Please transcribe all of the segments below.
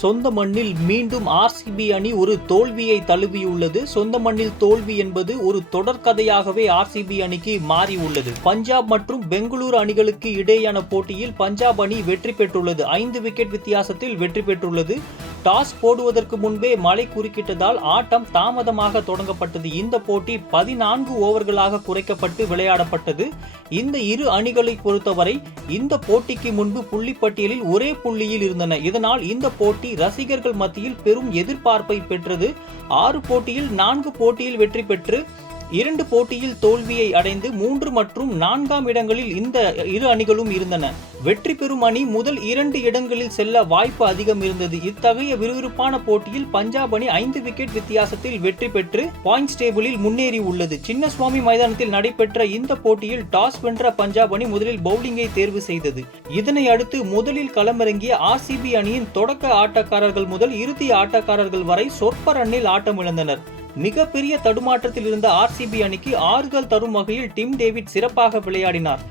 சொந்த மண்ணில் மீண்டும் ஆர்சிபி அணி ஒரு தோல்வியை தழுவியுள்ளது. சொந்த மண்ணில் தோல்வி என்பது ஒரு தொடர்கதையாகவே ஆர்சிபி அணிக்கு மாறி உள்ளது. பஞ்சாப் மற்றும் பெங்களூரு அணிகளுக்கு இடையேயான போட்டியில் பஞ்சாப் அணி வெற்றி பெற்றுள்ளது. 5 விக்கெட் வித்தியாசத்தில் வெற்றி பெற்றுள்ளது. டாஸ் போடுவதற்கு முன்பே மழை குறுக்கிட்டதால் ஆட்டம் தாமதமாக தொடங்கப்பட்டது. இந்த போட்டி 14 ஓவர்களாக குறைக்கப்பட்டு விளையாடப்பட்டது. இந்த இரு அணிகளை பொறுத்தவரை இந்த போட்டிக்கு முன்பு புள்ளிப்பட்டியலில் ஒரே புள்ளியில் இருந்தன. இதனால் இந்த போட்டி ரசிகர்கள் மத்தியில் பெரும் எதிர்பார்ப்பை பெற்றது. 6 போட்டியில் 4 போட்டியில் வெற்றி பெற்று 2 போட்டியில் தோல்வியை அடைந்து 3 மற்றும் 4ஆம் இடங்களில் இந்த இரு அணிகளும் இருந்தன. வெற்றி பெறும் அணி முதல் 2 இடங்களில் செல்ல வாய்ப்பு அதிகம் இருந்தது. இத்தகைய விறுவிறுப்பான போட்டியில் பஞ்சாப் அணி 5 விக்கெட் வித்தியாசத்தில் வெற்றி பெற்று பாயிண்ட்ஸ் டேபிளில் முன்னேறி உள்ளது. சின்னசுவாமி மைதானத்தில் நடைபெற்ற இந்த போட்டியில் டாஸ் வென்ற பஞ்சாப் அணி முதலில் பவுலிங்கை தேர்வு செய்தது. இதனை அடுத்து முதலில் களமிறங்கிய ஆர்சிபி அணியின் தொடக்க ஆட்டக்காரர்கள் முதல் இறுதி ஆட்டக்காரர்கள் வரை சொற்ப ரன்னில் ஆட்டமிழந்தனர். மிகப்பெரிய தடுமாற்றத்தில் இருந்த ஆர்சிபி அணிக்கு ஆறுதல் தரும் வகையில் டிம் டேவிட் சிறப்பாக விளையாடினார்.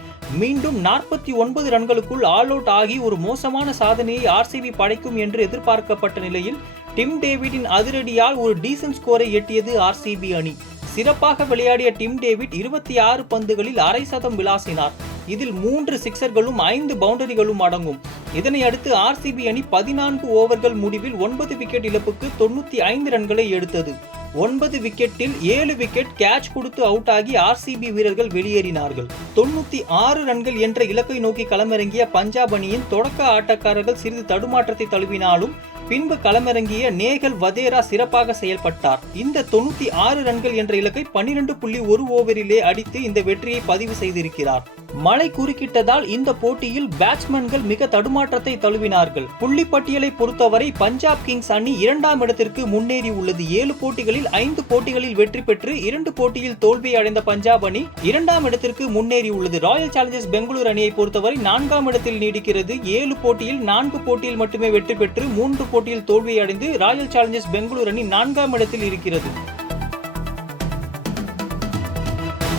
மீண்டும் 49 ரன்களுக்குள் ஆல் அவுட் ஆகி ஒரு மோசமான சாதனையை ஆர்சிபி படைக்கும் என்று எதிர்பார்க்கப்பட்ட நிலையில் டிம் டேவிட்டின் அதிரடியால் ஒரு டீசன்ட் ஸ்கோரை எட்டியது ஆர்சிபி அணி. சிறப்பாக விளையாடிய டிம் டேவிட் 26 பந்துகளில் அரை சதம் விளாசினார். இதில் 3 சிக்சர்களும் 5 பவுண்டரிகளும் அடங்கும். இதனை அடுத்து ஆர்சிபி அணி 14 ஓவர்கள் முடிவில் 9 விக்கெட் இழப்புக்கு 95 ரன்களை எடுத்தது. 9 விக்கெட்டில் 7 விக்கெட் கேட்ச் கொடுத்து அவுட் ஆகி ஆர்சிபி வீரர்கள் வெளியேறினார்கள். 96 ரன்கள் என்ற இலக்கை நோக்கி களமிறங்கிய பஞ்சாப் அணியின் தொடக்க ஆட்டக்காரர்கள் சிறிது தடுமாற்றத்தை தழுவினாலும் பின்பு களமிறங்கிய நேகல் வதேரா சிறப்பாக செயல்பட்டார். இந்த 96 ரன்கள் என்ற இலக்கை 12.1 ஓவரிலே அடித்து இந்த வெற்றியை பதிவு செய்திருக்கிறார். மழை குறுக்கிட்டதால் இந்த போட்டியில் பேட்ஸ்மேன்கள் மிக தடுமாற்றத்தை தழுவினார்கள். புள்ளிப்பட்டியலை பொறுத்தவரை பஞ்சாப் கிங்ஸ் அணி 2ஆம் இடத்திற்கு முன்னேறி உள்ளது. 7 போட்டிகளில் 5 போட்டிகளில் வெற்றி பெற்று 2 போட்டியில் தோல்வி அடைந்த பஞ்சாப் அணி 2ஆம் இடத்திற்கு முன்னேறி உள்ளது. ராயல் சேலஞ்சர்ஸ் பெங்களூரு அணியை பொறுத்தவரை 4ஆம் இடத்தில் நீடிக்கிறது. 7 போட்டியில் 4 போட்டியில் மட்டுமே வெற்றி பெற்று 3 போட்டியில் தோல்வி அடைந்து ராயல் சேலஞ்சர்ஸ் பெங்களூரு அணி 4ஆம் இடத்தில் இருக்கிறது.